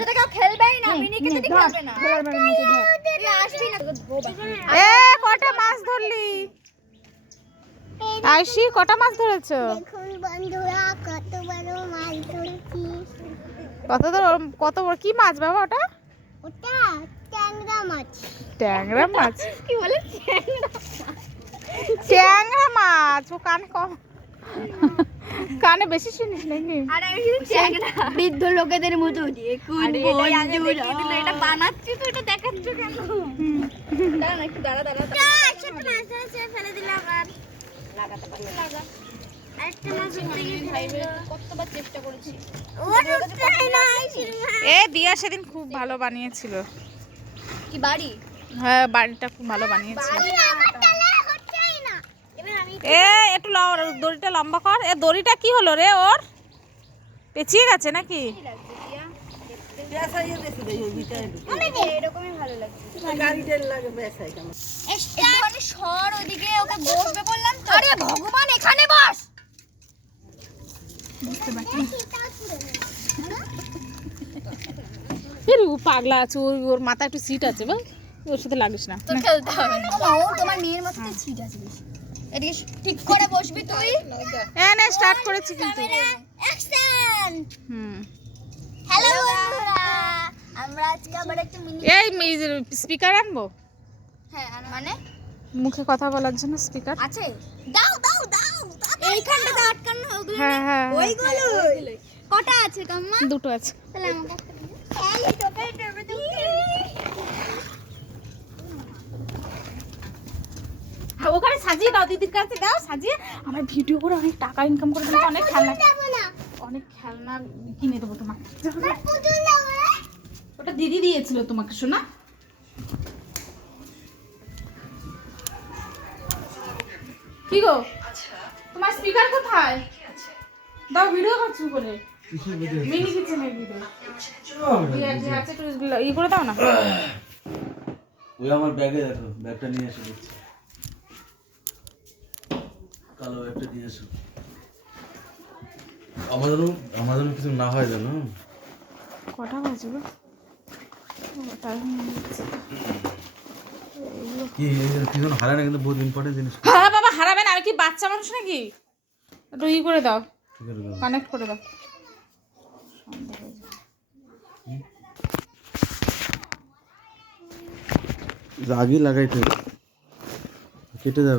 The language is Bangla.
সাথে কেউ খেলবেই না, মিনিকে যদি খেলবে না। তুই আসবি না। এ কটা মাছ ধরলি? আইসি কটা মাছ ধরেছো? দেখুন বন্ধুরা কত বড় মাছ ধরেছি। কত বড় কি মাছ বাবা ওটা? ওটা ট্যাংরা মাছ। ট্যাংরা মাছ? কি বলে? ট্যাংরা মাছ। ও কানে কম, কানে বেশি শুনিস নাকি? আরে আমি শুধু চ্যাংড়া। বৃদ্ধ লোকেদের মতো দেখুন বন্ধুরা। এটা বানাচ্ছি তো, এটা দেখাচ্ছ কেন? দাঁড়া একটু দাঁড়া। একসাথে মাছ ধরেছে ফেলে দিলাম আর লাগাতে পারলে লাগা। একটা মাছ উঠতে গিয়ে কতবার চেষ্টা করেছি। ওর উঠতে না এ দিয়া সেদিন খুব ভালো বানিয়েছিল। কি বাড়ি? হ্যাঁ বাড়িটা খুব ভালো বানিয়েছিল। আমার তালে হচ্ছেই না। এবার আমি এ একটু দড়িটা লম্বা কর। এ দড়িটা কি হলো রে ওর? পেঁচিয়ে গেছে নাকি? এরকমই ভালো লাগছে। একটুখানি সর ওদিকে, ওকে বসবে বললাম তো। আরে ভগবান এখানে বস। পাগলা আছে, ওর মাথা একটু সিট আছে বা ওর সাথে লাগিস না। তোর খেলতে হবে না। ও তোমার মেয়ের মতো ছিট আছে বেশি। এদিকে ঠিক করে বসবি তুই। নে স্টার্ট করেছি কিন্তু। অ্যাকশন। হুম হ্যালো বন্ধুরা, আমরা আজকে আবার একটা মিনি এই স্পিকার আনবো হ্যাঁ মানে মুখে কথা বলার জন্য স্পিকার। আছে। দাও দাও দাও। এইখানটাতে আটকানো ওগুলো হ্যাঁ হ্যাঁ ওইগুলো। কটা আছে কাম্মা? দুটো আছে। তাহলে আমাকে একটা দিও। এই টোপে টোপে হ্যাঁ, ওখানে সাজিয়ে দাও, দিদির কাছে দাও সাজিয়ে। আমার ভিডিও করে অনেক টাকা ইনকাম করে দিলে অনেক খেলনা, অনেক খেলনা কিনে দেবো তোমাকে। পুতুল দাও রে। ওটা দিদি দিয়েছিল তোমাকে শোনা। কি গো তোমার স্পিকার কোথায়? দাও ভিডিও করছি করে মিনি কিচেনের ভিডিও আছে একটু ই করে দাও না। ওই আমার ব্যাগে দেখো, ব্যাগটা নিয়ে এসে দিচ্ছি। কালো ব্যাগটা নিয়ে এসো। আমার জন্য কিছু না হয় জানো। কটা বাজবে? কি কি যেন হারায় না, কিন্তু বহুত ইম্পর্টেন্ট জিনিস। হ্যাঁ বাবা হারাবে না, আমি কি বাচ্চা মানুষ নাকি? একটু ই করে দাও, কি করে দাও? কানেক্ট করে দাও। আগে লাগাইতে কেটে যাবে।